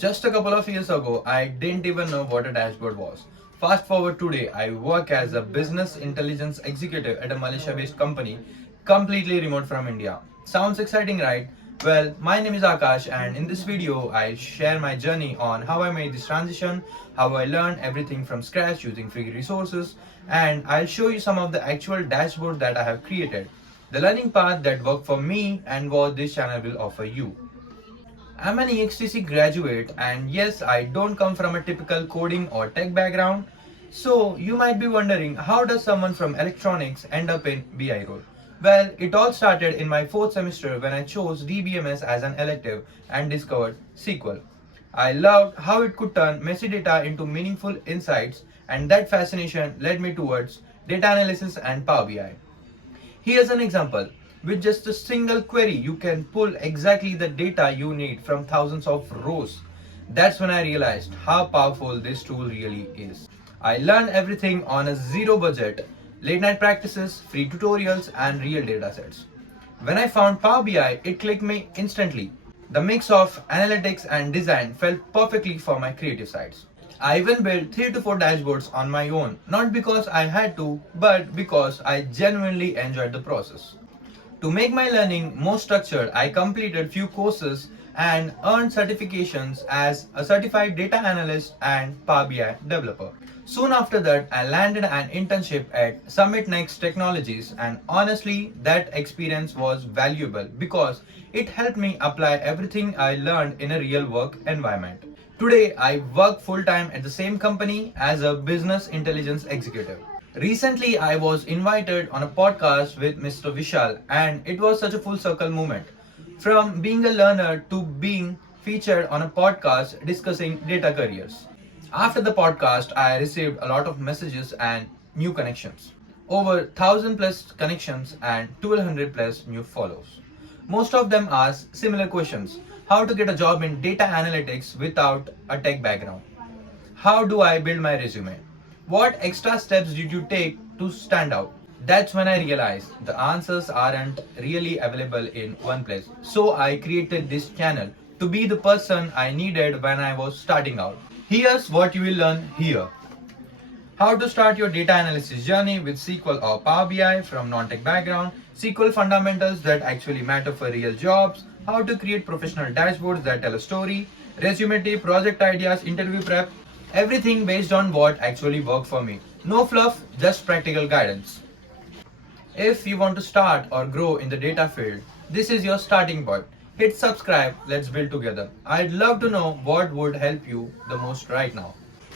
Just a couple of years ago, I didn't even know what a dashboard was. Fast forward today, I work as a business intelligence executive at a Malaysia based company completely remote from India. Sounds exciting, right? Well, my name is Akash, and in this video, I share my journey on how I made this transition, how I learned everything from scratch using free resources, and I'll show you some of the actual dashboards that I have created, the learning path that worked for me, and what this channel will offer you. I'm an EXTC graduate, and yes, I don't come from a typical coding or tech background. So, you might be wondering, how does someone from electronics end up in BI role? Well, it all started in my fourth semester when I chose DBMS as an elective and discovered SQL. I loved how it could turn messy data into meaningful insights, and that fascination led me towards data analysis and Power BI. Here's an example. With just a single query, you can pull exactly the data you need from thousands of rows. That's when I realized how powerful this tool really is. I learned everything on a zero budget, late night practices, free tutorials, and real data sets. When I found Power BI, it clicked me instantly. The mix of analytics and design felt perfectly for my creative sides. I even built 3 to 4 dashboards on my own, not because I had to, but because I genuinely enjoyed the process. To make my learning more structured, I completed few courses and earned certifications as a certified data analyst and Power BI developer. Soon after that, I landed an internship at Summit Next Technologies, and honestly, that experience was valuable because it helped me apply everything I learned in a real work environment. Today, I work full time at the same company as a business intelligence executive. Recently, I was invited on a podcast with Mr. Vishal, and it was such a full circle moment. From being a learner to being featured on a podcast discussing data careers. After the podcast, I received a lot of messages and new connections. Over 1000 plus connections and 1200 plus new follows. Most of them ask similar questions: how to get a job in data analytics without a tech background? How do I build my resume? What extra steps did you take to stand out? That's when I realized the answers aren't really available in one place. So I created this channel to be the person I needed when I was starting out. Here's what you will learn here. How to start your data analysis journey with SQL or Power BI from non-tech background, SQL fundamentals that actually matter for real jobs, how to create professional dashboards that tell a story, resume tip, project ideas, interview prep, everything based on what actually worked for me. No fluff, just practical guidance. If you want to start or grow in the data field, this is your starting point. Hit subscribe, let's build together. I'd love to know what would help you the most right now.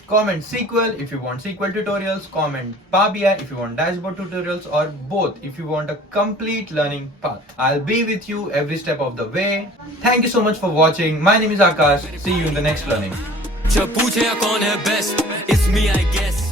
Comment SQL if you want SQL tutorials, comment Power BI if you want dashboard tutorials, or both if you want a complete learning path. I'll be with you every step of the way. Thank you so much for watching. My name is Akash. See you in the next learning. जब पूछे कौन है best, it's me I guess.